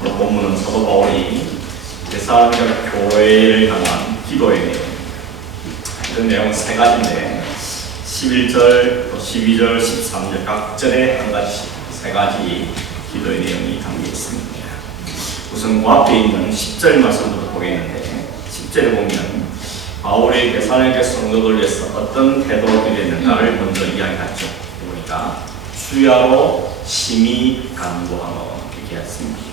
오늘 본문은 사도 바울이 데살로니가 교회를 향한 기도의 내용. 그 내용은 세 가지인데 11절, 또 12절, 13절 각 절에 한 가지씩 세 가지 기도의 내용이 담겨 있습니다. 우선 그 앞에 있는 10절 말씀부터 보겠는데 10절에 보면 바울이 데살로니가 성도들 위해서 어떤 태도로 기도했는가를 먼저 이야기하죠. 그러니까 주야로 심히 간구하며 이렇게 했습니다.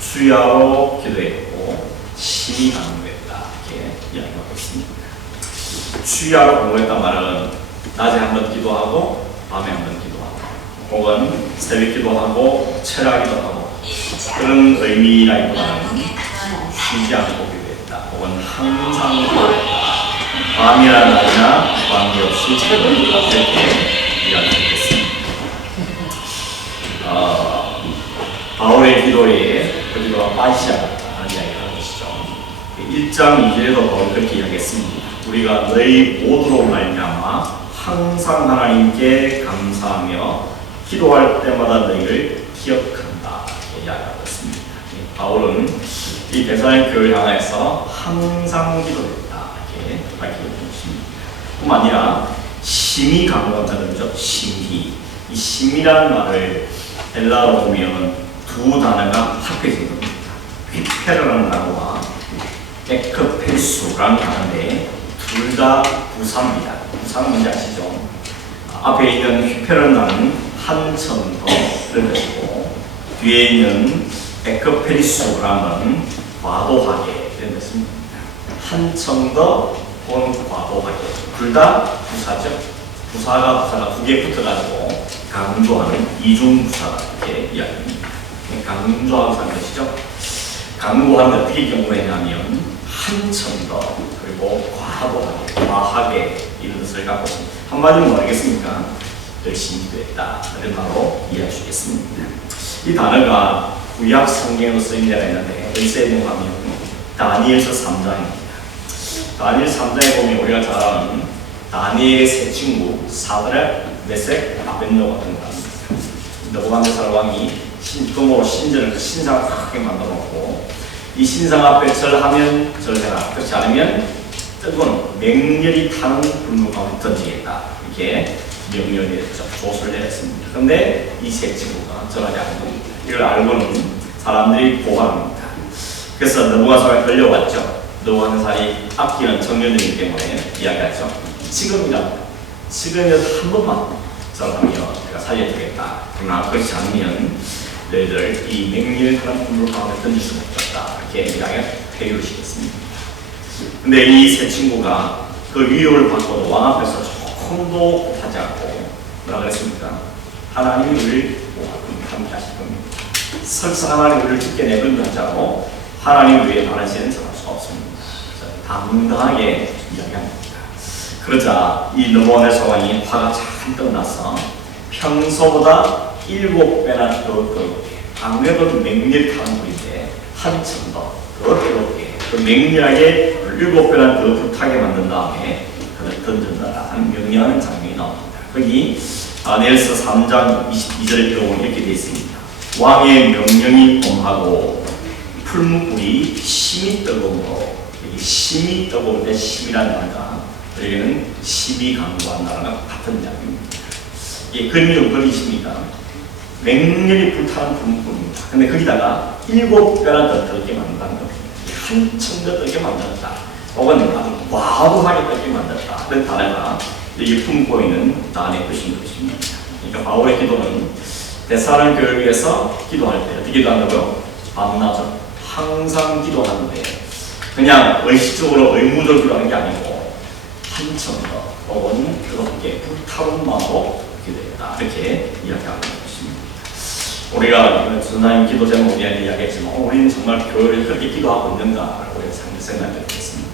주야로 기도했고 심히 간구했다 이렇게 이야기하고 있습니다. 주야로 간구했단 말은 낮에 한번 기도하고 밤에 한번 기도하고 혹은 새벽 기도하고 철야 기도하고 그런 의미라기보다는 쉬지 않고 기도했다 혹은 항상 기도했다 밤이나 낮이나 관계없이 이렇게 이야기하겠습니다. 바울의 기도에 그 기도가 빠지지 않았다는 이야기를 하는 것이죠. 1장 2절에도 바울이 그렇게 이야기했습니다. 우리가 너희 모두로 말미암아 항상 하나님께 감사하며 기도할 때마다 너희를 기억한다 이렇게 이야기하고 있습니다. 바울은 이 데살로니가 교회를 향해서 항상 기도했다 이렇게 밝히고 있습니다. 뿐만 아니라 심히 간구한다는 거죠. 심히. 이 심히라는 말을 헬라어로 보면 두 단어가 합해진 겁니다. 휘페르라는 단어와 에크페리수라는 단어인데 둘 다 부사입니다. 부사는 뭔지 아시죠? 앞에 있는 휘페르라는 단어는 한층 더를 뜻이고 뒤에 있는 에크페리수라는 단어는 과도하게 된 뜻입니다. 한층 더 혹은 과도하게 둘 다 부사죠. 부사가 두 개 붙어가지고 강조하는 이중부사가 이렇게 이야기합니다. 강조하고 사는 것이죠. 강조하는 어떻게 경고했냐면 한층 더 그리고 과도하게 과하게 이런 뜻을 갖고 있습니다. 한마디로 뭐하겠습니까? 열심히 기도했다 이런 말로 이해할 수 있겠습니다. 이 단어가 구약 성경에도 쓰인 데가 있는데 어디서 인용하면 다니엘서 3장입니다. 다니엘 3장에 보면 우리가 잘 아는 다니엘의 세 친구 사드락, 메색, 아벤노가 등장합니다. 느부갓네살 왕이 금으로 신상을 크게 만들어 놓고 이 신상 앞에 절하면 절해라 그렇지 않으면 뜨거운 맹렬히 타는 불물 가운데 던지겠다 이렇게 명령을 내렸죠. 조서를 내렸습니다. 그런데 이 세 친구가 절하지 않고 이걸 알고는 사람들이 보고합니다. 그래서 느부갓네살에 걸려왔죠. 느부갓네살이 아끼는 청년이기 때문에 이야기하죠. 지금이라도 한 번만 절하면 내가 살려주겠다. 그러나 그렇지 않으면 너희들 이 맹렬한 불물 가운데 던질 수가 없다. 이렇게 이야기를 회유를 시켰습니다. 근데 이 세 친구가 그 위협을 받고도 왕 앞에서 조금도 하지 않고 뭐라 그랬습니까? 하나님이 우리를 함께 하실 겁니다. 설사 하나님이 우리를 죽게 내버리지 않고 하나님 위에 다른 신은 정할 수가 없습니다. 당당하게 이야기합니다. 그러자 이 느부갓네살 왕이 화가 잔뜩 나서 평소보다 7배나 더 뜨겁게 아무래도 맹렬히 타는 불인데 한층 더 뜨겁게 그 맹렬하게 7배나 더 불타게 만든 다음에 그를 던진다 하는 명령하는 장면이 나옵니다. 거기 다니엘서 3장 22절에 들어보면 이렇게 되어 있습니다. 왕의 명령이 엄하고 풀무불이 심히 뜨거움으로 여기 심히 뜨거울 때 심이라는 말과 여기는 심히 강구한다는 같은 이야기입니다. 이게 그림이 좀 걸리십니까? 맹렬히 불타는 불무불입니다. 근데 거기다가 7배나 더 뜨겁게 만든다는 겁니다. 한층 더 뜨겁게 만들었다. 혹은 아주 과도하게 뜨겁게 만들었다. 그런 단어가 여기 품고 있는 단어의 뜻인 것입니다. 그러니까 바울의 기도는 데살로니가 교회를 위해서 기도할 때 어떻게 기도한다고요? 밤낮은 항상 기도하는데 그냥 의식적으로 의무적으로 기도하는 게 아니고 한층 더 혹은 뜨겁게 불타는 마음으로 기도했다. 이렇게 이야기하고 있습니다. 우리가 전사님 기도 제목에 대한 이야기했지만 우리는 정말 교회를 그렇게 기도하고 있는가라고 생각을 했습니다.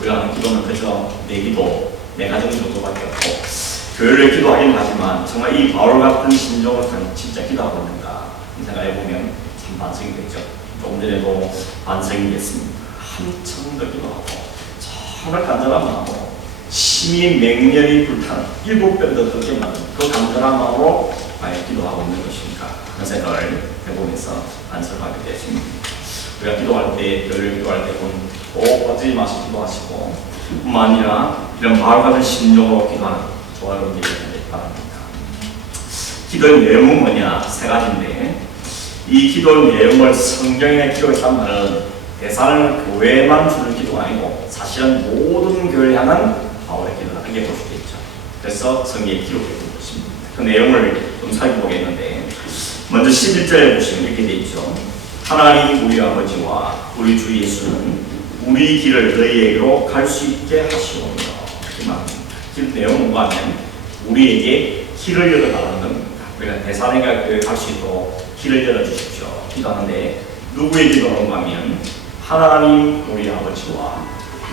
우리가 하는 기도는 그저 내 기도, 내 가정 정도밖에 없고 교회를 기도하긴 하지만 정말 이 바울 같은 심정으로 진짜 기도하고 있는가 생각해보면 참 반성이 됐죠. 조금 전에도 반성이 됐습니다. 한층 더 기도하고 정말 간절한 마음으로 심히 맹렬히 불타는 7배 더 뜨겁게 만든 그 간절한 마음으로 과연 기도하고 있는 것입니까? 그런 생각을 해보면서 반성하게 되죠. 우리가 기도할 때, 교회를 기도할 때 꼭 빠지지 마시고 기도하시고, 뿐만 아니라 이런 마을 같은 심정으로 기도하는 저와 여러분들이 되길 바랍니다. 기도의 내용은 뭐냐? 세 가지인데, 이 기도의 내용을 성경에 기록했단 말은 대사는 교회만 주는 기도가 아니고 사실은 모든 교회를 향한 바울의 기도다, 이렇게 볼 수도 있죠. 그래서 성경에 기록되어 있는 것입니다. 그 내용을 좀 살펴보겠는데, 먼저 11절에 보시면 이렇게 되어 있죠. 하나님 우리 아버지와 우리 주 예수는 우리 길을 너희에게로 갈 수 있게 하시오며, 이렇게 말합니다. 길 내용은 뭐가 하면 우리에게 길을 열어달라는 겁니다. 우리가 대사로니가 교회에 갈 수 있도록 길을 열어주십시오 기도하는데, 누구의 기도인가 하면 하나님 우리 아버지와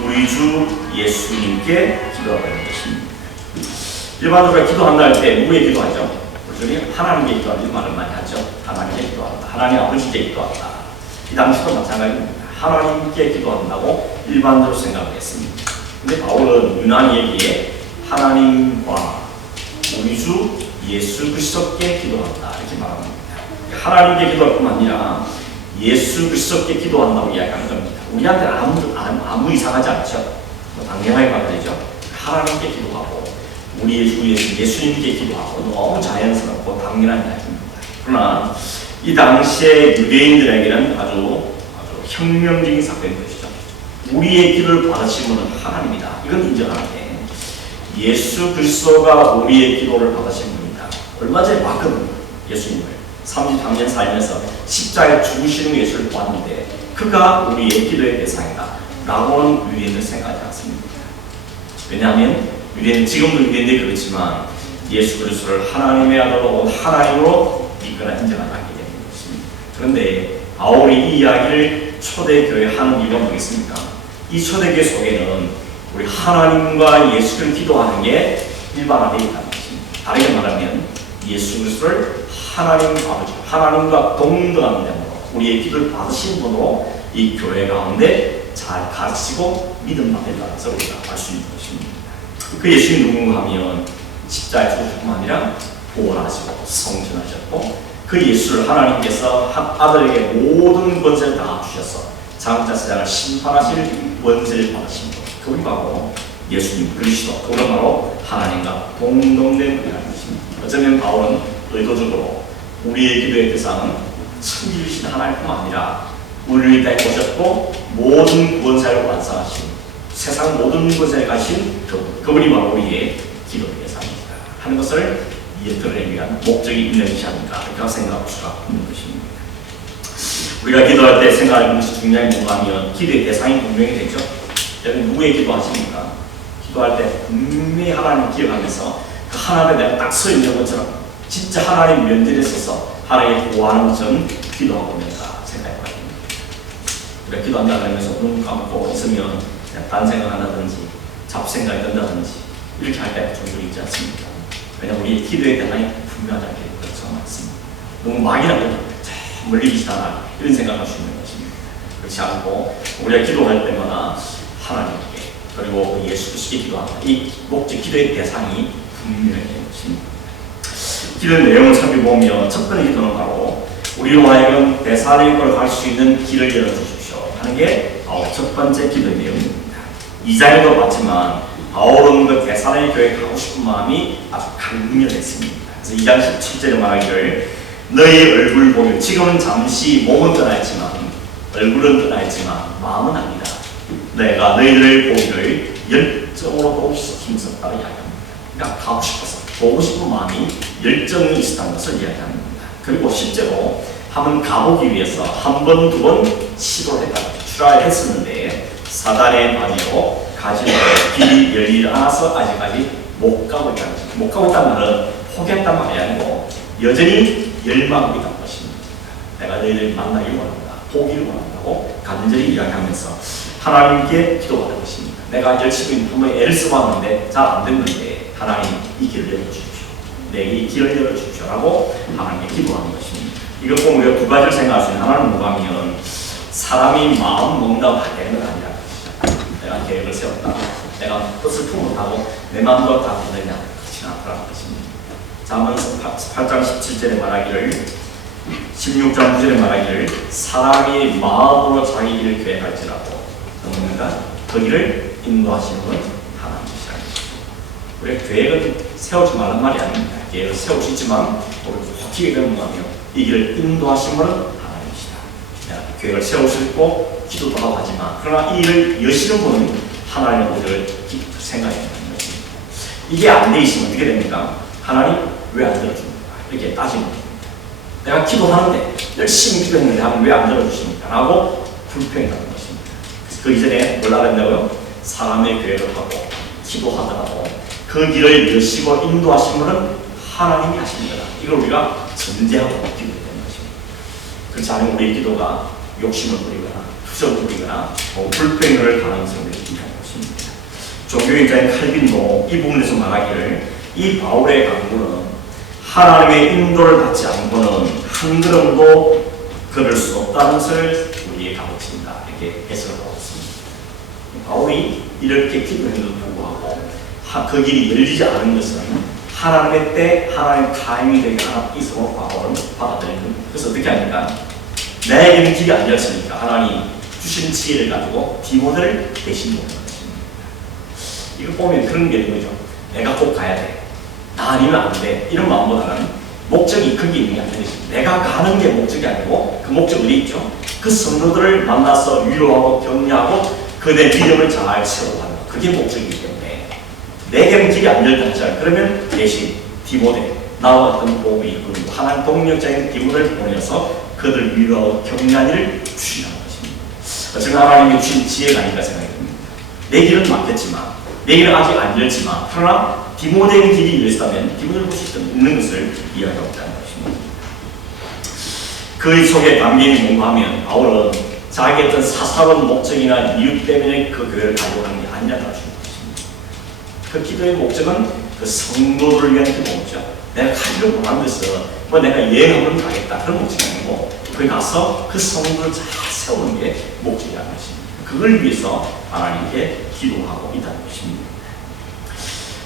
우리 주 예수님께 기도하고 있는 것입니다. 일반적으로 기도한다 할 때 누구의 기도하죠? 우리 하나님께 기도하는 말을 많이 하죠. 하나님께 기도한다, 하나님 아버지께 기도한다. 이 당시도 마찬가지입니다. 하나님께 기도한다고 일반적으로 생각을 했습니다. 근데 바울은 유난히 여기에 하나님과 우리 주 예수 그리스도께 기도한다, 이렇게 말합니다. 하나님께 기도할 뿐만 아니라 예수 그리스도께 기도한다고 이야기하는 겁니다. 우리한테 아무 이상하지 않죠. 당연하게 받아들이죠. 하나님께 기도하고 우리의 주 예수님께 기도하고 너무 자연스럽고 당연한 이야기입니다. 그러나 이 당시에 유대인들에게는 아주 혁명적인 사건인 것이죠. 우리의 기도를 받으신 분은 하나님이다, 이건 인정하는데 예수 그리스도가 우리의 기도를 받으신 분이다. 얼마 전에 봤거든요. 예수님을 33년 살면서 십자가에 죽으시는 예수를 보았는데 그가 우리의 기도의 대상이다 라고는 유대인들 생각하지 않습니다. 왜냐하면 유대인, 지금도 유대인들이 그렇지만 예수 그리스도를 하나님의 아들로 하나님으로 믿거나 인정하지 않게 되는 것입니다. 그런데 바울이 이 이야기를 초대교회에 하는 이유가 뭐겠습니까? 이 초대교회 속에는 우리 하나님과 예수를 기도하는 게 일반화되어 있다는 것입니다. 다르게 말하면 예수 그리스도를 하나님 아버지, 하나님과 동등한 점으로 우리의 기도를 받으신 분으로 이 교회 가운데 잘 가르치고 믿음 받는다는 것을 우리가 알 수 있는 것입니다. 그 예수님이 누군가 하면 십자가에 죽으실 뿐만 아니라 부활하시고 성천하셨고, 그 예수를 하나님께서 아들에게 모든 권세를 다 주셔서 장자 세상을 심판하실 권세를 받으신 분, 그분이 바로 예수님 그리스도, 그분은 바로 하나님과 동등된 분이라는 것입니다. 어쩌면 바울은 의도적으로 우리의 기도의 대상은 천지이신 하나님뿐만 아니라 우리를 다 오셨고 모든 권세를 완성하신, 세상 모든 권세를 가신 그분이 바로 우리의 기도의 대상입니다 하는 것을 드러내기 위한 목적이 있는 것이 아닌가, 이렇게 생각할 수가 있는 것입니다. 우리가 기도할 때 생각하는 것이 중요한 뭔가 하면 기도의 대상이 분명히 되죠. 여러분 누구의 기도하십니까? 기도할 때 분명히 하나님을 기억하면서 그 하나님에 내가 딱 서 있는 것처럼 진짜 하나님 면전에 서서 하나님을 구하는 것처럼 기도하고 있는가 생각해 봐야 됩니다. 우리가 기도한다 그러면서 눈 감고 있으면 그냥 딴 생각한다든지 잡생각이 든다든지 이렇게 할 때 종종 있지 않습니까? 왜냐하면 우리의 기도에 대한 분명하지 않게 그렇죠, 맞습니다. 너무 막연하게 멀리 계시다나 이런 생각할 수 있는 것입니다. 그렇지 않고 우리가 기도할 때마다 하나님께 그리고 예수 그리스도께 기도한다. 이 목적 기도의 대상이 분명해야 되는 것입니다. 기도의 내용을 살펴보면 첫 번째 기도는 바로 우리로 하여금 데살로니가로 갈 수 있는 길을 열어주십시오 하는 게 첫 번째 기도의 내용입니다. 2장에도 봤지만 바울은 그 데살로니가 교회에 가고 싶은 마음이 아주 강렬했습니다. 그래서 2장 17절에 말하기를 너희 얼굴 보면, 지금은 잠시 몸은 떠나 있지만 얼굴은 떠나 있지만 마음은 아니다. 내가 너희를 보기를 열정으로 보고 힘썼다고 이야기합니다. 그러니까 가고 싶어서 보고 싶은 마음이 열정이 있었다는 것을 이야기합니다. 그리고 실제로 한번 가보기 위해서 한 번, 두 번 시도를 했다, 트라이를 했었는데 사단의 반이로 가지 길이 열리지 않아서 아직까지 못 가고 있다는 것입니다. 못 가고 있다는 말은 포기했단 말이 아니고 여전히 열망하고 있다는 것입니다. 내가 너희를 만나기를 원한다, 보기를 원한다고 간절히 이야기하면서 하나님께 기도하는 것입니다. 내가 열심히 한번 애를 써봤는데 잘 안 됐는데 하나님 이 길을 열어주십시오, 내게 이 길을 열어주십시오 라고 하나님께 기도하는 것입니다. 이것 보면 우리가 두 가지를 생각할 수 있는, 하나는 뭐가 하면 사람이 마음 먹는다고 다 되는 건 아니라는 것이죠. 내가 계획을 세웠다, 내가 뜻을 품었다고 내 마음대로 다 되느냐, 그렇지 않더라는 것입니다. 잠언 8장 17절에 말하기를 16장 9절에 말하기를 사람이 마음으로 자기 길을 계획할지라도 그러니까 그 길을 인도하시는 분 하나님이시라. 우리가 계획은 세우지 말란 말이 아닙니다. 계획을 세울 수 있지만 어떻게 되는 거냐면 이 길을 인도하시는 분은 하나님이시다. 계획을 세울 수 있고 기도도 하고 하지만 그러나 이 일을 여시는 분은 하나님의 우리를 생각해야 된다는 것입니다. 이게 안 돼 있으면 어떻게 됩니까? 하나님 왜 안 들어줍니까? 이렇게 따지는 겁니다. 내가 기도하는데 열심히 기도했는데 하나님 왜 안 들어주십니까? 라고 불평이라는 것입니다. 그 이전에 뭘 알았냐고요? 사람의 계획을 하고 기도하더라도 그 길을 여시고 인도하신 분은 하나님이 하시는 거다. 이걸 우리가 전제하고 기도했다는 것입니다. 그렇지 않으면 우리의 기도가 욕심을 부리거나 투정을 부리거나 불평을 가능성을 있다는 것입니다. 종교인자인 칼빈도 이 부분에서 말하기를 이 바울의 강구는 하나님의 인도를 받지 않고는 한 걸음도 걸을 수 없다는 것을 우리에게 가르친다. 이렇게 해석을 하고 있습니다. 바울이 이렇게 기도했는데도 불구하고 그 길이 열리지 않은 것은 하나님의 때, 하나님의 타이밍이 되지 않았기로 바울은 받아들이는 겁니다. 그래서 어떻게 합니까? 내게는 길이 안 열렸으니까 하나님 주신 지혜를 가지고 디모데를 대신 보는 것입니다. 이거 보면 그런 게 있는 거죠. 내가 꼭 가야 돼. 나 아니면 안 돼. 이런 마음보다는 목적이 거기 있는 게 아니라 내가 가는 게 목적이 아니고 그 목적 어디 있죠? 그 성도들을 만나서 위로하고 격려하고 그들의 믿음을 잘 세우고 하는 것. 그게 목적이기 때문에 내게는 길이 안 열렸다 하잖아요. 그러면 대신 디모데 나와 같은 복음이 이끌고 하나님 동력자인 디모데를 보내서 그들을 위로하고 격려하는 일을 주시라는 것입니다. 저는 하나님의 주신 지혜가 아닌가 생각이 듭니다. 내 길은 막혔지만 내 길은 아직 안 열렸지만 그러나 디모데의 길이 열렸다면 디모데를 볼 수 있는 것을 이야기하고 있다는 것입니다. 그 속에 담긴 뭔가하면 바울은 자기의 어떤 사사로운 목적이나 이유 때문에 그 교회를 가져가는 게 아니라고 하는 것입니다. 그 기도의 목적은 그 성도를 위한 기도죠. 내가 가지고 원하는 것은 뭐 내가 여행을 가겠다 그런 목적이 아니고 거기 가서 그 성도를 잘 세우는 게 목적이라는 것입니다. 그걸 위해서 하나님께 기도하고 있다는 것입니다.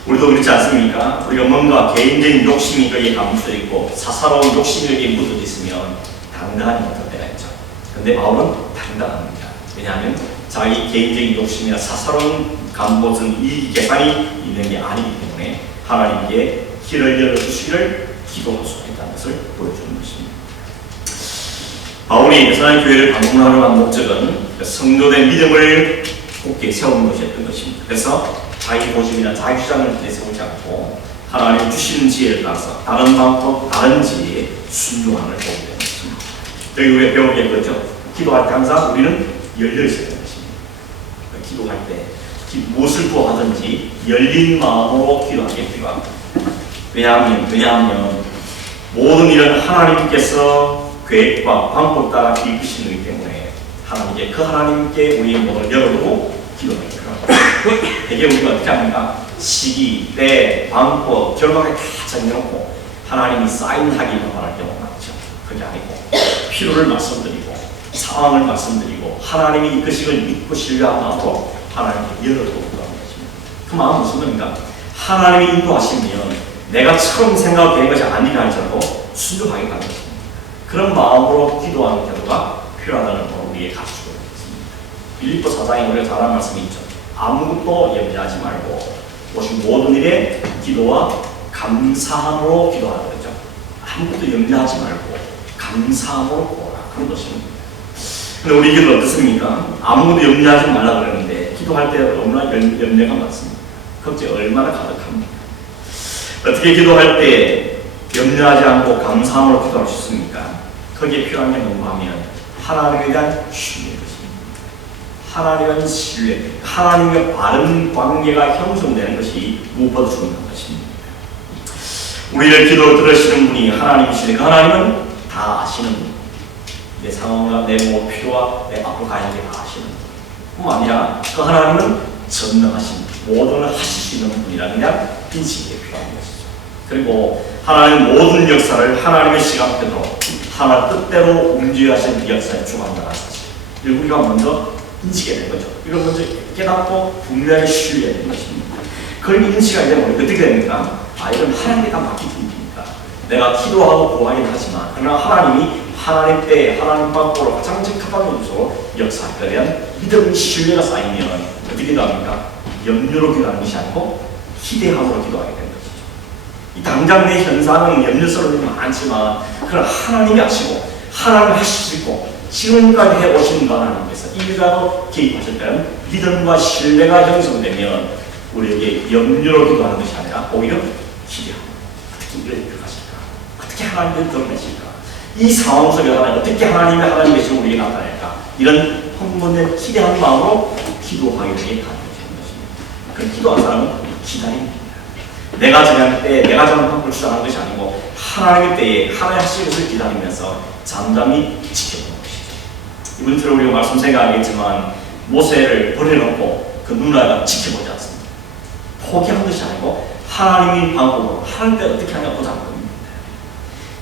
우리도 그렇지 않습니까? 우리가 뭔가 개인적인 욕심이 거기에 감춰져 있고 사사로운 욕심이 여기에 묻어져 있으면 당당하지 못할 때가 있죠. 그런데 바울은 당당합니다. 왜냐하면 자기 개인적인 욕심이나 사사로운 감보는 이 계산이 있는 게 아니기 때문에 하나님께 길을 열어주시기를 기도할 수 있다는 것을 보여주는 것입니다. 바울이 베사냐 교회를 방문하려고 한 목적은 성도의 믿음을 굳게 세우는 것이었던 것입니다. 그래서 자기 고집이나 자기 주장을 내세우지 않고 하나님 주시는 지혜를 따라서 다른 방법, 다른 지혜에 순종하는 것을 보게 되는 것입니다. 여기 우리가 배운 게 그렇죠. 기도할 때 항상 우리는 열려 있어야 되는 것입니다. 기도할 때 무엇을 구하든지 열린 마음으로 기도하는 게 필요합니다. 왜냐하면 모든 일은 하나님께서 계획과 방법 따라 이끄시는 거기 때문에 하나님께 그 하나님께 우리의 몸을 열어두고 기도하는 거예요. 대개 우리가 어떻게 합니까? 시기, 때, 방법, 결과를 다 정해놓고 하나님이 사인하기만 바랄 경우가 많죠. 그게 아니고 필요를 말씀드리고 상황을 말씀드리고 하나님이 이끄시길 믿고 신뢰하는 마음으로 하나님께 열어두고 기도하는 것입니다. 그 마음은 무슨 말입니까? 하나님이 인도하시면 내가 처음 생각된 것이 아니라 할지라도 순종하게 가는 것입니다. 그런 마음으로 기도하는 태도가 필요하다는 걸 우리에게 가르치고 있습니다. 빌립보 4장에 우리가 잘 아는 말씀이 있죠. 아무것도 염려하지 말고 오신 모든 일에 기도와 감사함으로 기도하는 거죠. 아무것도 염려하지 말고 감사함으로 구하라. 그런 것입니다. 근데 우리 기도는 어떻습니까? 아무것도 염려하지 말라 그러는데 기도할 때 얼마나 염려가 많습니다. 걱정이 얼마나 가득합니까? 어떻게 기도할 때 염려하지 않고 감사함으로 기도할 수 있습니까? 거기에 필요한 게 뭔가 하면 하나님에 대한 신뢰. 하나님은 신뢰, 하나님과 바른 관계가 형성되는 것이 무엇보다 중요한 것입니다. 우리를 기도 들으시는 분이 하나님이시니 그 하나님은 다 아시는 분. 내 상황과 내 필요와 내 앞으로 가야 할 게 다 아시는 분. 뿐만 아니라 그 하나님은 전능하신 모든 걸 하실 수 있는 분이라는 인식이 필요한 것이죠. 그리고 하나님 모든 역사를 하나님의 시각대로 하나님 뜻대로 움직이시는 역사에 주관한다는 사실. 이걸 우리가 먼저 인식해야 되는 거죠. 이걸 먼저 깨닫고 분명히 신뢰해야 되는 것입니다. 그걸 인식하게 되면 어떻게 됩니까? 이건 하나님께 다 맡긴 일이니까 내가 기도하고 구하긴 하지만 그러나 하나님이 하나님 때에 하나님 방법으로 가장 적합한 곳으로 역사하기 위한 믿음, 신뢰가 쌓이면 어떻게 기도합니까? 염려로 기도하는 것이 아니고 기대함으로 기도하게 되는 것이죠. 이 당장 내 현상은 염려스러운 일이 많지만 그걸 하나님이 아시고 하나님이 하시고 지금까지 해오신 하나님께서 이라도 개입하실 때는 믿음과 신뢰가 형성되면 우리에게 염려로 기도하는 것이 아니라 오히려 기대하고 어떻게 이를 이끌어가실까? 어떻게 하나님을 드러내실까? 이 상황 속에 어떻게 하나님의 계시고 우리에게 나타낼까? 이런 흥분된 기대한 마음으로 기도하게 되게 가능해지는 것입니다. 그런 기도한 사람은 기다립니다. 내가 정할 때 내가 정한 방법을 주장하는 것이 아니고 하나님의 때에 하나님 하실 것을 기다리면서 잠잠히 지켜보는 것이죠. 이번 주에 우리가 말씀 생각하겠지만 모세를 버려놓고 그 누나가 지켜보지 않습니다. 포기한 것이 아니고 하나님의 방법으로 하나님 때 어떻게 하냐 보자 하는 겁니다.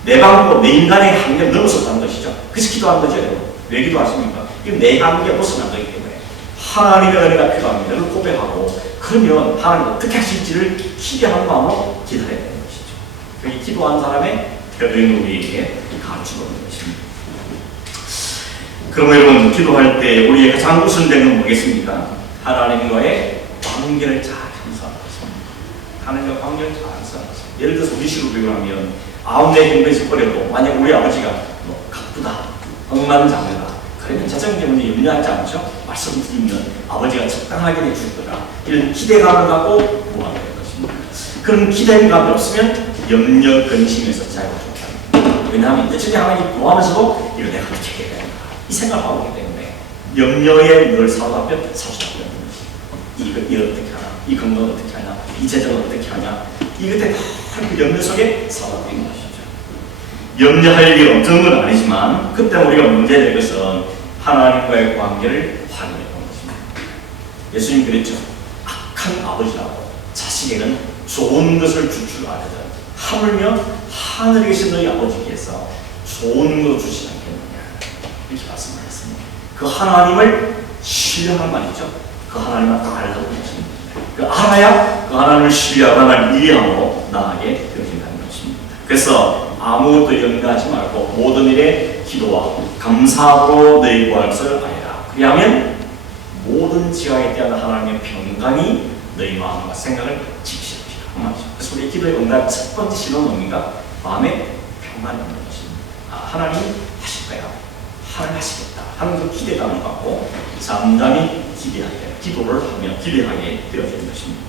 내 방법, 내 인간의 한계를 넘어섰다는 것이죠. 그래서 기도하는 거죠. 여러분. 왜 기도하십니까? 이건 내 한계에 벗어난 거기 때문에 하나님의 은혜가 필요합니다. 이걸 고백하고 그러면 하나님 어떻게 하실지를 기대하는 마음으로 기다려야 되는 것이죠. 그게 기도하는 사람의 태도인 우리에게 가르치고 있는 것입니다. 그럼 여러분 기도할 때 우리의 가장 우선된 건 뭐겠습니까? 하나님과의 관계를 잘 형성하는 것입니다. 하나님과 관계를 잘 형성하는 것입니다. 예를 들어서 우리 식으로 비교하면 아홉-네 경배에서 버려도 만약 우리 아버지가 가쁘다, 억만장자다 그러면 자정 때문에 염려하지 않죠? 말씀드리면 아버지가 적당하게 해줄 거다 이런 기대감을 갖고 구하게 될 것입니다. 그런 기대감이 없으면 염려, 근심에서 자유가 좋다. 왜냐하면 이제 하나님 구하면서도 이거 내가 어떻게 해야 되는가 이 생각하고 있기 때문에 염려에 늘 사로잡혀 사로잡혀 있는 것입니다. 이거 어떻게 하나, 이 건강은 어떻게 하냐, 이 재정은 어떻게 하냐 이것들 다 그 염려 속에 사로잡혀 있는 것이죠. 염려할 일이 없는 건 아니지만 그때 우리가 문제될 것은 하나님과의 관계를 확인해 보는 것입니다. 예수님 그랬죠. 악한 아버지라고 자식에게는 좋은 것을 줄 줄 알거든 하물며 하늘에 계신 너희 아버지께서 좋은 것 주시지 않겠느냐 이렇게 말씀하셨습니다. 그 하나님을 신뢰하는 말이죠. 그 하나님을 다 알고 계십니다. 그 알아야 그 하나님을 신뢰하고 하나님을 이해함으로 나아가게 되어진다는 것입니다. 그래서 아무것도 염려하지 말고 모든 일에 기도와 감사로 너희 구할 것을 알아라. 그리하면 모든 지각에 대한 하나님의 평강이 너희 마음과 생각을 지키시리라. 그래서 우리 기도의 응답 첫 번째 신호는 뭡니까? 마음에 평안이 있는 것입니다. 하나님 하실 거야. 하나님 하시겠다 하는 그 기대감을 갖고 잠잠히 기대하게 기도를 하며 기대하게 되어지는 것입니다.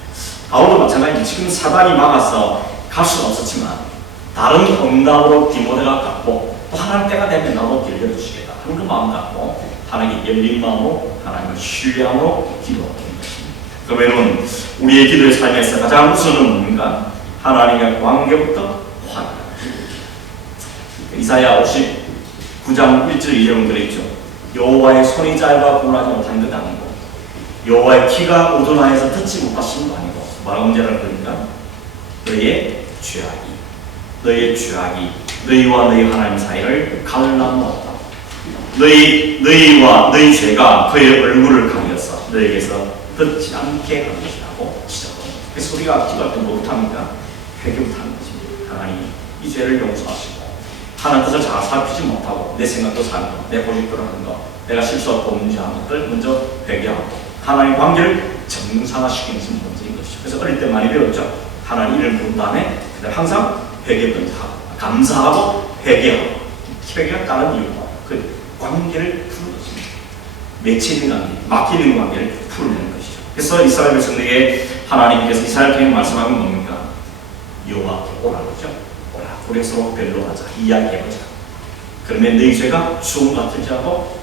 바울도 마찬가지로 지금 사단이 막아서 갈 수는 없었지만 다른 응답으로 디모데가 갖고 또 하나님 때가 되면 나도 길 열어주시겠다 하는 그 마음 갖고 하나님 열린 마음으로 하나님을 신뢰함으로 기도하는 것입니다. 그러면 우리의 기도의 삶에서 가장 우선은 뭡니까? 하나님의 관계부터 확인하는 것입니다. 이사야 59장 1절 2절은 그랬죠. 여호와의 손이 짧아 구원하지 못한 것 아니고 여호와의 키가 우둔하여서 듣지 못하신 것 아니고 뭐라고 문제라는 겁니까? 너의 죄악이 너희와 너희 하나님 사이를 갈라놓았다. 너희와 너희 죄가 그의 얼굴을 가려서 너희에게서 듣지 않게 하는 것이라고 지적합니다. 그래서 우리가 기도할 때 못합니까? 회개부터 하는 것입니다. 하나님 이 죄를 용서하시고 하나님 뜻을 잘 살피지 못하고 내 생각도 살고 내 고집대로 하는 것 내가 실수하고 문제한 것들 먼저 회개하고 하나님 관계를 정상화시키는 것이 문제인 것이죠. 그래서 어릴 때 많이 배웠죠. 하나님 이름을 부른 다음에 항상 회개 먼저 하고 감사하고 회개하고 회개가 다른 이유가 그 관계를 푸는 것입니다. 맺히는 관계, 맡기는 관계를 풀어내는 것이죠. 그래서 이스라엘 백성에게 하나님께서 이스라엘 통해 말씀하는 건 뭡니까? 여호와께 오라 그러죠. 오라 우리 서로 변론하자 이야기해보자. 그러면 너희 죄가 수금 같을지라도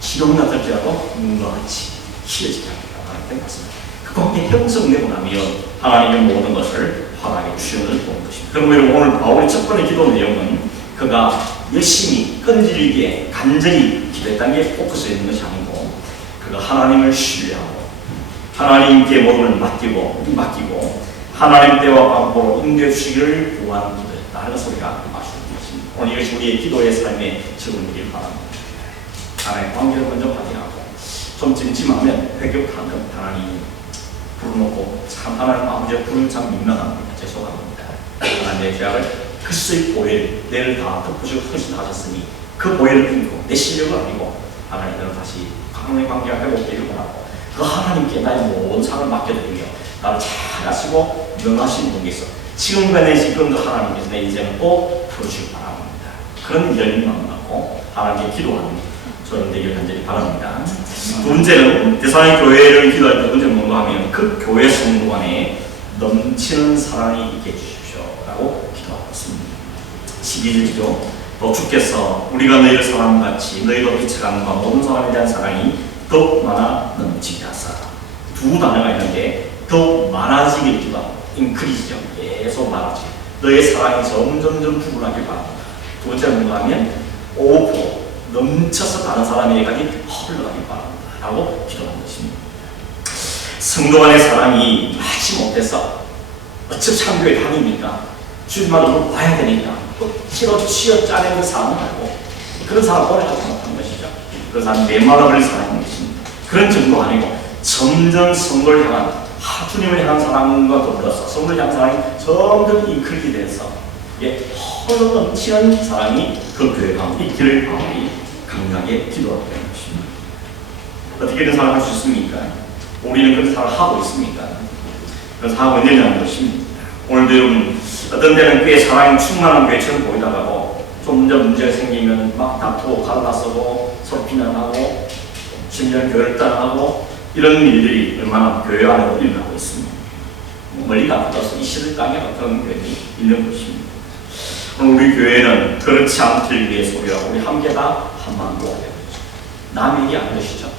기름 같을지라도 눈과 같이 희어지게 합니다. 하나님께 말씀합니다. 그 관계 형성되고 나면 하나님의 모든 것을 허락해 주시는 보는 것입니다. 그럼 오늘 바울의 첫 번째 기도 내용은 그가 열심히 끈질기게 간절히 기도했다는 게 포커스에 있는 것이 아니고 그가 하나님을 신뢰하고 하나님께 모든 걸 맡기고 하나님 때와 방법으로 응대 주시기를 구하는 기도였다 하는 소리가 말씀드리는 것입니다. 오늘 이것이 우리의 기도의 삶에 적용되길 바랍니다. 하나님의 관계를 먼저 확인하고 좀 찜찜하면 회개부터 하는 것 하나님 부르놓고 참 하나님 아버지의 불을 참 민망합니다. 죄송합니다. 하나님의 죄악을 그리스도의 보혈 내를 다 덮으시고 헌신하셨으니 그 보혈을 믿고 내 실력을 아니고 하나님을 다시 강의 관계가 회복되기를 원하고 그 하나님께 나의 모든 상을 맡겨드리며 나를 잘 아시고 명하신 분께서 지금과 내 지금도 하나님께서 내 인생을 꼭 풀어주시기 바랍니다. 그런 열림만 갖고 하나님께 기도하는 저는 되길 간절히 바랍니다. 두 번째는 대사의 교회를 기도할 때 언제 뭔가 하면 그 교회 성도 안에 넘치는 사랑이 있게 해주십시오 라고 기도하고 있습니다. 12절이죠. 또 주께서 우리가 너희를 사랑같이 너희도 비춰가는 바 모든 사람에 대한 사랑이 더욱 많아 넘치게 하사. 두 단어가 있는데 더욱 많아지길 기도하고 인크리즈죠. 계속 많아지고 너의 사랑이 점점점 부풀하길 바랍니다. 두 번째는 뭔가 하면 오버 넘쳐서 다른 사람에게까지 흘러가길 바랍니다 라고 기도하는 것입니다. 성도 간의 사랑이 마지못해서 어차피 참교회 다니니까 주일마다 와야 되니까 억지로 쥐어짜내는 사람은 아니고 그런 사람 오래 하지 못한 것이죠. 그런 사람 메말라를 사랑하는 것입니다. 그런 정도 아니고 점점 성도를 향한 주님을 향한 사랑과 더불어서 성도를 향한 사랑이 점점 인크리지 돼서 흘러 넘치는 사랑이 그 교회 가운데 있기를 바라니 강하게 기도하고 있는 것입니다. 어떻게 이런 사랑을 할 수 있습니까? 우리는 그런 사랑을 하고 있습니까? 그래서 하고 있느냐는 것입니다. 오늘도 여러분 어떤 데는 꽤 사랑이 충만한 교회처럼 보이다가도 좀 문제가 생기면 막 다투고 갈라서고 서로 비난하고 심지어 교회를 떠나고 이런 일들이 얼마나 교회 안에도 일어나고 있습니다. 멀리가 붙어서 이 시들 땅에 어떤 교회들이 있는 것입니다. 우리 교회는 그렇지 않길 위해서 우리 함께 다 한 마음으로 해야 되죠. 남 얘기 안 것이죠.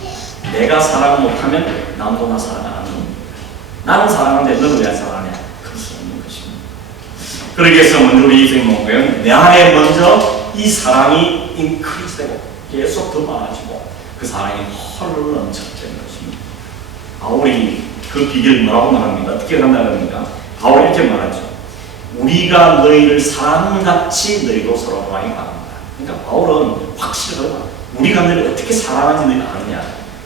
내가 사랑 못하면 남도 나 사랑 안 하는 겁니다. 나는 사랑하는데 너는 왜 사랑하냐? 그럴 수 없는 것입니다. 그러기 위해서 먼저 우리 인생 뭔가요? 내 안에 먼저 이 사랑이 인크리스되고 계속 더 많아지고 그 사랑이 헐로 넘쳐되는 것입니다. 바울이 그 비결을 뭐라고 말합니다. 어떻게 한다고 합니까? 바울이 이렇게 말하죠. 우리가 너희를 사랑같이 너희도 서로 사랑이 바랍니다. 그러니까 바울은 확실하다. 우리가 너희를 어떻게 사랑하는지 너희가 아느냐.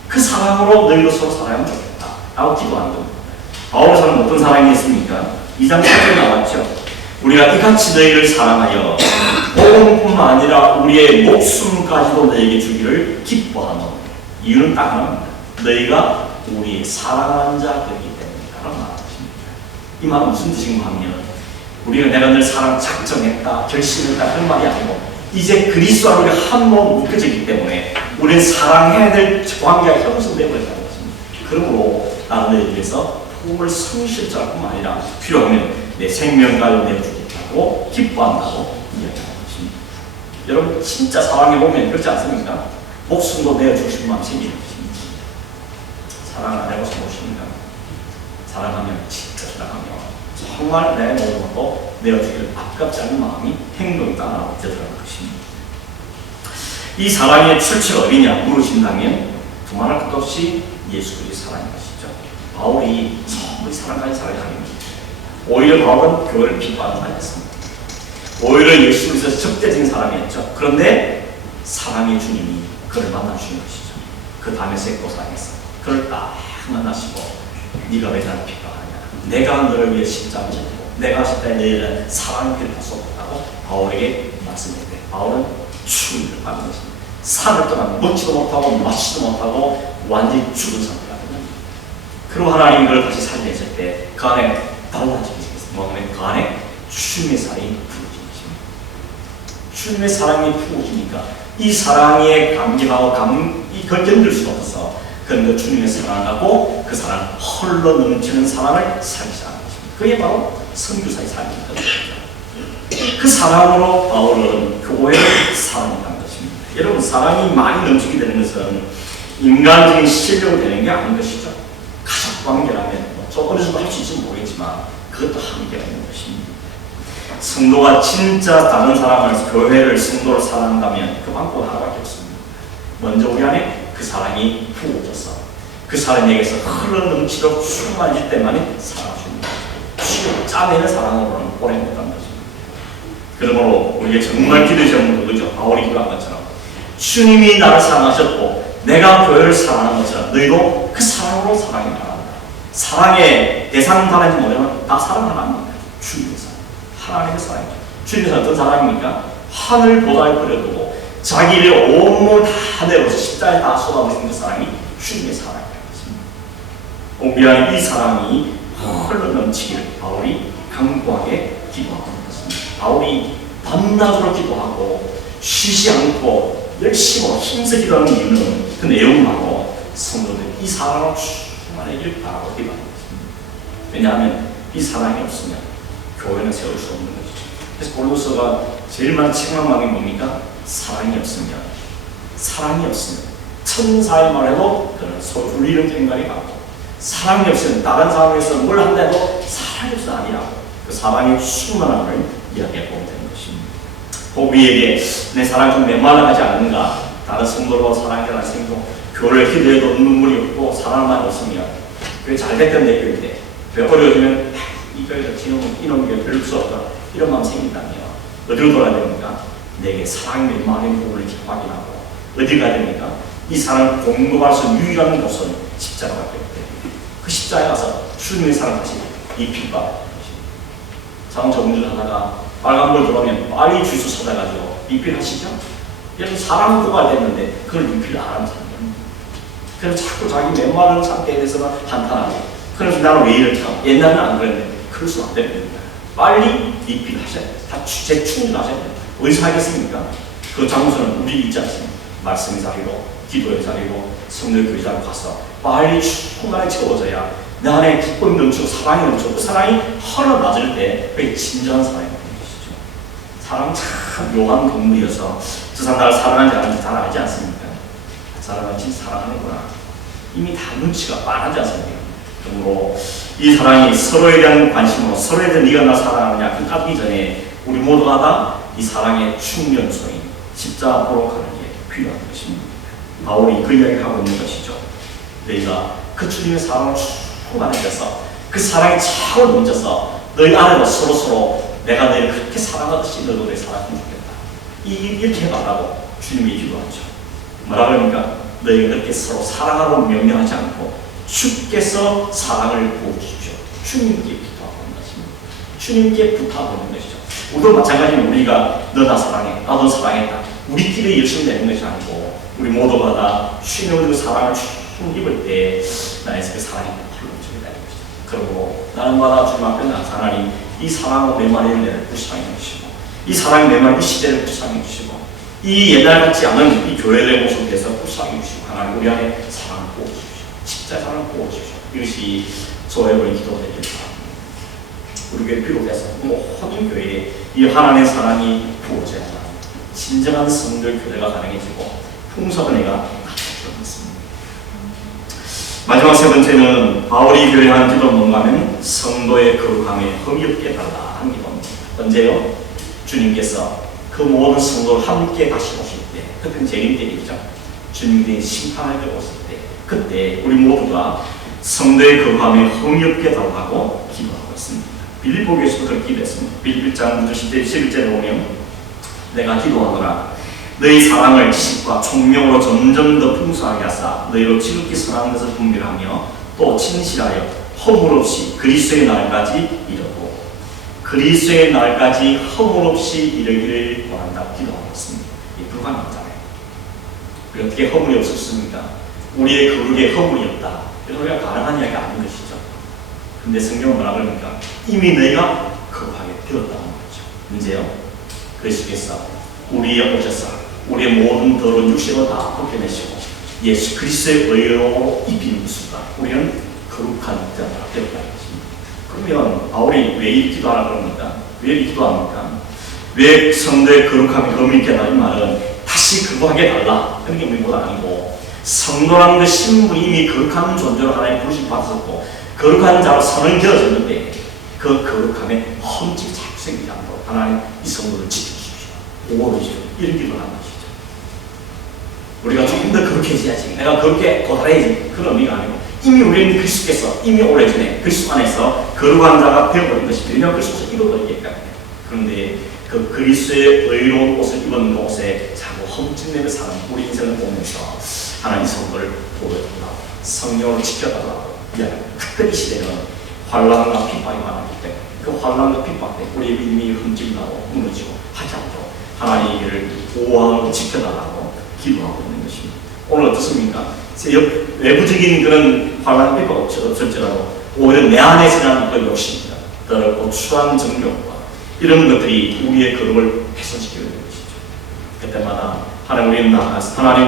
그 사랑으로 너희도 서로 사랑하면 좋겠다 라고 기도하는 겁니다. 바울의 사랑은 어떤 사랑이 있습니까? 2장 4절에 나왔죠. 우리가 이같이 너희를 사랑하여 복음뿐만 아니라 우리의 목숨까지도 너희에게 주기를 기뻐하노. 이유는 딱 하나입니다. 너희가 우리의 사랑하는 자 되기 때문이라는 말입니다. 이 말은 무슨 뜻인가 하면 우리가 내가 늘 사랑 작정했다 결심했다 그런 말이 아니고 이제 그리스도와 우리가 한 몸 묶여지기 때문에 우리는 사랑해야 될 관계가 형성되고 있다는 것입니다. 그러므로 나는 너희에 대해서 복음을 성실할 뿐만 아니라 필요하면 내 생명까지 내어주겠다고 기뻐한다고 이야기하는 것입니다. 여러분 진짜 사랑해보면 그렇지 않습니까? 목숨도 내어주실 마음 생기는 것입니다. 사랑 안 해보신 것입니까? 사랑하면 진짜 사랑하면 정말 내 모든 것도 내어주기를 아깝지 않은 마음이 행동이 따라 되더라는 것입니다. 이 사랑의 출처가 어디냐 물으신다면 두말할 것도 없이 예수 그리스도의 사랑인 것이죠. 바울이 정말 사랑하는 사랑이 아닙니다. 오히려 바울은 교회를 비판하는 사람이었습니다. 오히려 예수 그리스도에서 적대적인 사람이었죠. 그런데 사랑의 주님이 그를 만나주신 것이죠. 그 다메섹 도상에서 그를 딱 만나시고 네가 왜 나를 비판하냐. 내가 너를 위해 십자가를 지고 내가 십자가에 너희를 사랑의 피를 다 쏟았다고 바울에게 말씀했는데 바울은 죽음을 받은 것입니다. 산을 떠나 먹지도 못하고 마시지도 못하고 완전히 죽은 상태가 됩니다. 그리고 하나님이 그를 다시 살려냈을 때 그 안에 달라지게 생겼습니다. 뭐냐면 그 안에 주님의 사랑이 부어진 것입니다. 주님의 사랑이 부어지니까 이 사랑에 감격하고 이걸 견딜 수가 없어서 그런데 주님의 사랑을 갖고 그 사랑 헐러 넘치는 사랑을 살기 시작하는 것입니다. 그게 바로 선교사의 삶입니다. 그 사랑으로 바울은 교회를 사랑했다는 것입니다. 여러분 사랑이 많이 넘치게 되는 것은 인간적인 실력으로 되는 게 아닌 것이죠. 가족 관계라면 좀 어느 정도 할 수 있을지 모르겠지만 그것도 한계가 있는 것입니다. 성도가 진짜 다른 사람을 교회를 성도를 사랑한다면 그 방법 하나밖에 없습니다. 먼저 우리 안에 그 사랑이 부어져서 그 사람에게서 흘러넘치도록 충만해질 때만이 사랑하십니다. 쥐어 짜내는 사랑으로는 오래 못한다는 것입니다. 그러므로 우리가 정말 기도하시는 분들죠. 바울이 기도한 것처럼 주님이 나를 사랑하셨고 내가 교회를 사랑하는 것처럼 너희도 그 사랑으로 사랑이 바랍니다. 사랑의 대상 하나인지 모르면 다 사랑 하나입니다. 주님의 사랑, 하나님의 사랑이죠. 주님은 어떤 사람입니까? 하늘보다에 버려두고 자기를 온몸 다 내어서 십자가에 다 쏟아부은 그 사람이 주님의 사랑이라는 것입니다. 공비한 이 사랑이 흘러 넘치기를 바울이 강구하게 기도하고 있는 것입니다. 바울이 밤낮으로 기도하고 쉬지 않고 열심히 힘써 기도하는 이유는 그 내용만으로 성도들이 이 사랑을 충만하기를 바라고 기도하는 것입니다. 왜냐하면 이 사랑이 없으면 교회는 세울 수 없는 것이죠. 그래서 고린도서가 제일 많은 책망망이 뭡니까? 사랑이 없으면 천사의 말에도 그는 울리는 생각이 가고, 사랑이 없으면 다른 사람에서 뭘 한다 해도 사랑이 없어 아니라고 그 사랑의 충만함을 이야기하고 있는 것입니다. 보비에게 내 사랑 좀 메말라하지 않는가? 다른 성도로 사랑하는 생도 교회를 기도해도 눈물이 없고 사랑만 없으면 그게 잘됐던 내 교회인데 왜 어려워지면 이 교회에서 이놈 교회 별로 없다 이런 마음 생긴다며 어디로 돌아야 됩니까? 내게 사랑의 메말의 부분을 확인하고 어디 가야 됩니까? 이 사랑을 공급할 수 있는 유일한 곳은 십자가가 되기 때문에 그 십자가에 가서 주님의 사랑을 다시 입히받는 것입니다. 자동차 운전하다가 빨간불 들어오면 빨리 주소 찾아가지고 리필하시죠? 이런 사람 고가 됐는데 그걸 리필 안 하는 사람입니다. 그래서 자꾸 자기 메마른 상태에 대해서만 한탄하고, 그래서 나는 왜 이렇게 하고, 옛날에는 안 그랬는데 그럴 수는 안 됩니다. 빨리 리필하셔야 돼요. 다 재충전하셔야 돼요. 어디서 하겠습니까? 그 장소는 우리 있지 않습니까? 말씀의 자리로, 기도의 자리로, 성령교회 자리로 가서 빨리 충만하게 채워져야 내 안에 기쁨이 넘치고 사랑이 넘치고 그 사랑이 흘러나질 때 그게 진정한 사랑이 되는 것이죠. 사랑 참 묘한 동물이어서 저 사람 나를 사랑하는지 아닌지 잘 알지 않습니까? 그 사람은 진짜 사랑하는구나. 이미 다 눈치가 빠르지 않습니까? 그러므로 이 사랑이 서로에 대한 관심으로 서로에 대한 네가 나 사랑하느냐 그 따지기 전에 우리 모두가 다 이 사랑의 충전소인 십자가 앞으로 가는 게 필요한 것입니다. 바울이 그 이야기를 하고 있는 것이죠. 너희가 그 주님의 사랑을 충만해져서 그 사랑이 차고 넘쳐서 너희 안에도 서로서로 내가 너희를 그렇게 사랑하듯이 너도 내 사랑했으면 좋겠다. 이렇게 해달라고 주님이 기도하죠. 뭐라 그러니까 너희가 그렇게 서로 사랑하라고 명령하지 않고 주께서 사랑을 보여주십시오. 주님께 부탁하는 것입니다. 주님께 부탁하는 것이죠. 우리도 마찬가지로 우리가 너 나 사랑해, 나도 사랑했다. 우리끼리 열심히 되는 것이 아니고 우리 모두가 다 주님의 그 사랑을 충분히 입을 때 나에서 그 사랑이 흘러주게 되는 것이죠. 그리고 날마다 주님 앞에 나서 하나님 이 사랑으로 내 마음을 내를 불쌍히 해주시고 이 사랑이 내 마음 이 시대를 불쌍히 해주시고 이 옛날 같지 않은 이 교회의 모습에 대해서 불쌍히 해주시고 하나님 우리 안에 사랑을 부어주십시오. 십자의 사랑을 부어주십시오. 이것이 저의 우리 기도가 되길 바랍니다. 우리 교회 비롯해서 모든 교회에 이 하나님의 사랑이 부어져야 합니다. 진정한 성도의 교회가 가능해지고 풍성한 은혜가 나타나고 있습니다. 마지막 세 번째는 바울이 교회하는 기도는 뭔가 하면 성도의 거룩함에 흠이 없게 달라 하는 기도입니다. 언제요? 주님께서 그 모든 성도를 함께 다시 오실 때, 그때는 재림 때이죠. 주님께서 심판할 때 오실 때, 그때 우리 모두가 성도의 거룩함에 흠이 없게 달라고 기도하고 있습니다. 빌립보 교회에서도 그렇게 기도했습니다. 빌립 1장 10절 11절에 보면 내가 기도하노라 너희 사랑을 지식과 총명으로 점점 더 풍성하게 하사 너희로 지극히 선한 것을 분별하며 또 진실하여 허물 없이 그리스도의 날까지 이르고 그리스도의 날까지 허물 없이 이르기를 원한다고 기도하고 있습니다. 이게 불가능하잖아요. 우리 어떻게 허물이 없었습니까? 우리의 거룩에 허물이 없다. 그래서 우리가 가능한 이야기가 아닌 것이죠. 근데 성경은 뭐라 그럽니까? 이미 너희가 거룩하게 되었다는 거죠. 문제요. 그리스도께서 우리의 오셔서 우리의 모든 더러운 육신을 다 벗겨내시고 예수 그리스도의 의로 입힌 순간 우리는 거룩한 자가 되었다는 것입니다. 그러면 바울이 왜 이 기도하라 그럽니까? 왜 이 기도합니까? 왜 성도의 거룩함이 흠이 있게 하는 말은 다시 거룩하게 달라 그런 게 우리보다 아니고 성도라는 그 신분이 이미 거룩한 존재로 하나님 부르심 받았고 거룩한 자로 선을 되어졌는데 그 거룩함에 흠집이 자꾸 생기지 않도록 하나님 이 성도를 지켜주십시오. 오호주십시오. 이런 기도를 하는 것이죠. 우리가 조금 더 그렇게 해야지. 내가 그렇게 도달해야지. 그런 의미가 아니고 이미 우리는 그리스도께서 이미 오래전에 그리스도 안에서 거룩한 자가 되어버린 것입니다. 왜냐하면 그리스도께서 입어버리기 때문에. 그런데 그 그리스도의 의로운 옷을 입은 곳에 자꾸 흠집내며 사는 우리 인생을 보면서 하나님 성도를 보여달라고 성령을 지켜달라고 이야기합니다. 특별히 이 시대는 환란과 핍박이 많았기 때문에 그 그 환난과 핍박 때 우리의 믿음이 흠집나고 무너지고 하지 않도록 하나님의 길을 보호하고 지켜달라고 기도하고 있는 것입니다. 오늘 어떻습니까? 외부적인 그런 환난 핍박 없을지라도 오히려 내 안에서 나는 그 욕심이다, 또 고추한 정욕과 이런 것들이 우리의 걸음을 훼손시키게 되는 것이죠. 그때마다 하나님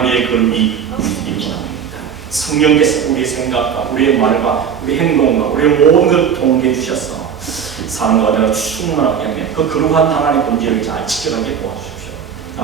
우리의 걸음이 움직이기 합니다. 성령께서 우리의 생각과 우리의 말과 우리의 행동과 우리의 모든 것을 통해 주셔서 사랑과 내가 충만하게 하며 그 거룩한 하나님의 본질을 잘 지켜가게 도와주십시오.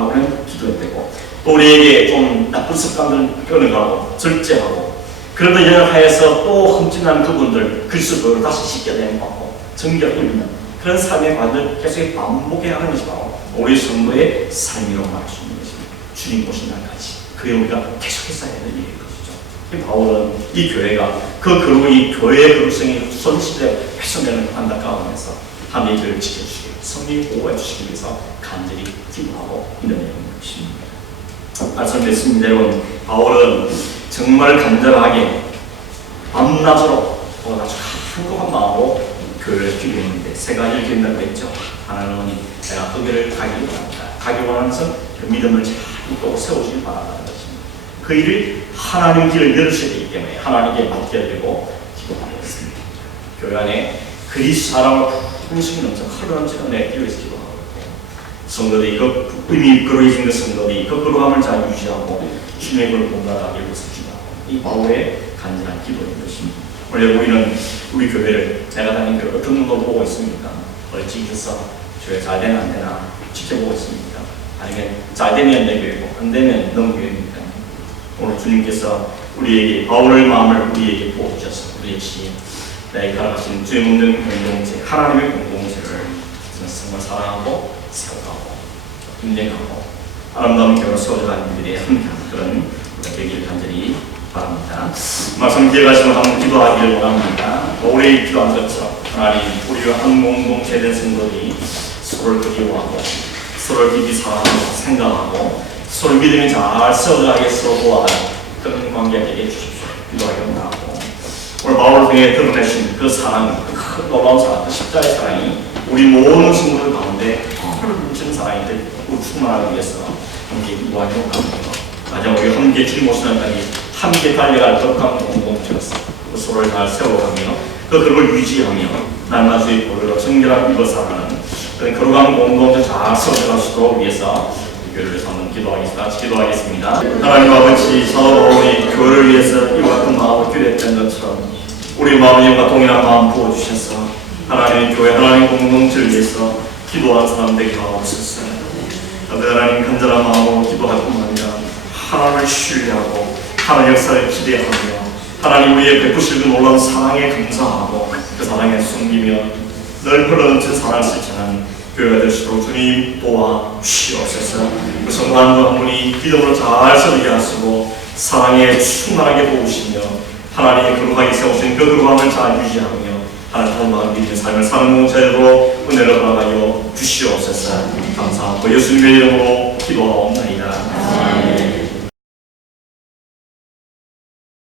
우리는 기도해야 되고 또 우리에게 좀 나쁜 습관들을 끊어가고 절제하고 그러다 연락하여서 또 흠집난 그분들 그리스도를 다시 씻겨내는 거고 정결 올리는 그런 삶의 과정을 계속 반복해야 하는 것이 바로 우리 성도의 삶이라고 말할 수 있는 것입니다. 주님 오신 날까지 그게 우리가 계속해서 해야 될 일인 것이죠. 바울은 이 교회가 그리고 이 교회의 거룩성이 손실되어 훼손되는 안타까움에서 하나님의 교회를 지켜주시기 성령이 보호해 주시기 위해서 간절히 기도하고 인내하는 것입니다. 말씀드렸습니다. 여러분, 바울은 정말 간절하게 밤낮으로 아주 한동안 마음으로 교회를 기도했는데 세 가지를 기도한다고 했죠. 하나는 내가 그 교회를 가기 원한다. 가기 원하는 것은 그 믿음을 잘 믿고 세우시길 바란다는 것입니다. 그 일을 하나님 길을 열으셔야 되기 때문에 하나님께 맡겨드리고 기도하였습니다. 교회 안에 그리스도 사랑을 풍성히 넘쳐 흘러넘치는 내 교회에서 기도하고 있고 성도들이 이미 거룩해진 그 성도들이 그 거룩함을 잘 유지하고 주님의 것을 본받아가게 해서 기도하고 이 바울의 간절한 기도인 것입니다. 원래 우리는 우리 교회를 내가 다니는 교회 어떤 눈으로 보고 있습니까? 얼찍혀서 교회 잘 되나 안 되나 지켜보고 있습니까? 아니면 잘 되면 내 교회고 안 되면 너무 교회입니까? 오늘 주님께서 우리에게 바울의 마음을 우리에게 보여주셔서 우리 역시 나에게 가르치신 주의 없는 공동체 하나님의 공동체를 정말 사랑하고 세워가고 인정하고 아름다운 교회를 세워가는 일들이 함께하는 그런 우리가 되기를 간절히 바랍니다. 말씀 기억하시면 한번 기도하기를 원합니다. 오래 기도한 것처럼 하나님 우리가 한 공동체 된 성도들이 서로를 그리워하고 서로를 깊이 사랑하고 생각하고 서로 믿음이 잘 세워가게 서로 도와가는 그런 관계가 되게 해주십시오. 기도하기 원하고 오늘 바울을 통해 드러내신 그 사랑, 그 큰 놀라운 사랑, 그 십자가의 사랑이 우리 모든 성도들 가운데 큰 사랑이 되고 충만하기 위해서 함께 기도하기 원합니다. 마지막 우리 함께 주님 오시는 날까지 함께 달려갈 거룩한 공동체로서 서로를 잘 세워가며 그걸 유지하며 날마다의 보혈로 정결한 이것 살아가는 그런 거룩한 공동체 잘 세워갈 수 있도록 위해서 교회를 위해서 한번 기도하겠습니다. 하나님 아버지 사도바울이 교회를 위해서 이와 같은 마음을 기도했던 것처럼 우리 마음에 이와 동일한 마음 부어주셔서 하나님의 교회 하나님 공동체를 위해서 기도하는 사람 되게 하옵소서. 하나님 간절한 마음으로 기도할 뿐만 아니라 하나님을 신뢰하고 하나님의 역사를 기대하며 하나님 우리의 베푸실 그 놀라운 사랑에 감사하고 그 사랑에 숨기며 늘 흘러넘친 사랑을 실천하는 교회가 될 수 있도록 주님 도와 주시옵소서. 그 성도 한 분이 기도로 잘 서게 하시고 사랑에 충만하게 도우시며 하나님의 거룩하게 세우신 그 거룩함을 잘 유지하며 하나님 마음 믿는 삶을 사는 공동체로 은혜를 받아요 주시옵소서. 감사하고 예수님의 이름으로 기도하옵나이다. 아멘.